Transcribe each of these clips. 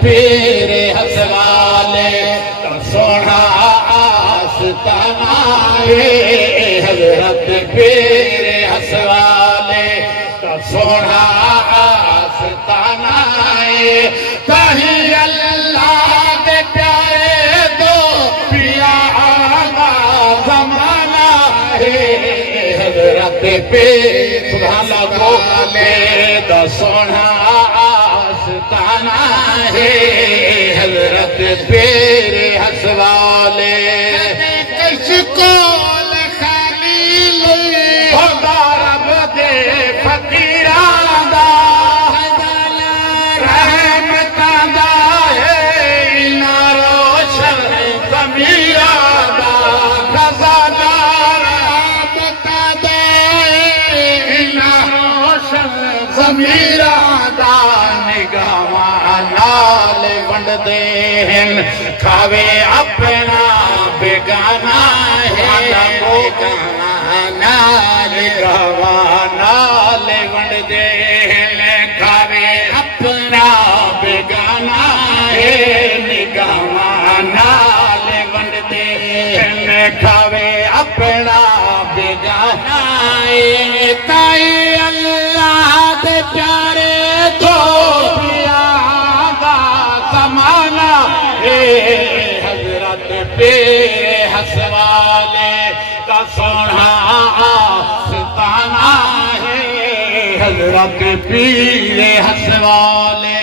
पीर हसवाले तो सोना आस्ताना है। हजरत पीर हसवाले तो सोना आस्ताना है। कहीं अल्लाह के प्यारे दो पिया आगा जमाना है। हजरत पीर हसवाले तो सोना आस्ताना है। हजरत पीर हसवाले किसको खलील रब दे फकीरादा रहमतां दा है इना रोशन ज़मीरादा। खजाना रहमतां दा है इना रोशन ज़मीरादा। निगाहां नाल वंडदे हन खावे अपना बेगाना है। निगाहां नाल वंडदे हन खावे अपना बेगाना है। निगाहां नाल वंडदे हन खावे अपना बेगाना है। ताई अल्लाह दे प्यारे तो पिया दा ज़माना है। हजरत पीर हसवाले का सोना आस्ताना है। हजरत पीर हसवाले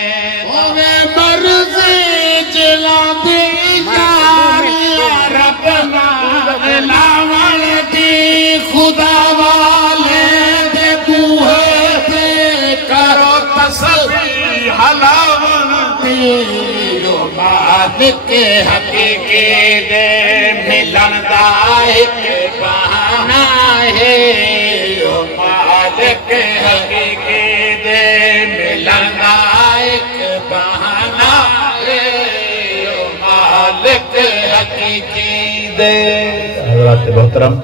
ओवे मर्ज़ी जलांदी रब ना लावण दी खुदा वाले दे बूहे ते करो तसल्ली हलावण दी। मालिक हकीकी दे मिलन दा एक बहाना है। मालिक हकीकी दे मिलन दा एक बहाना है। मालिक हकीकी दे। हज़रात मोहतरम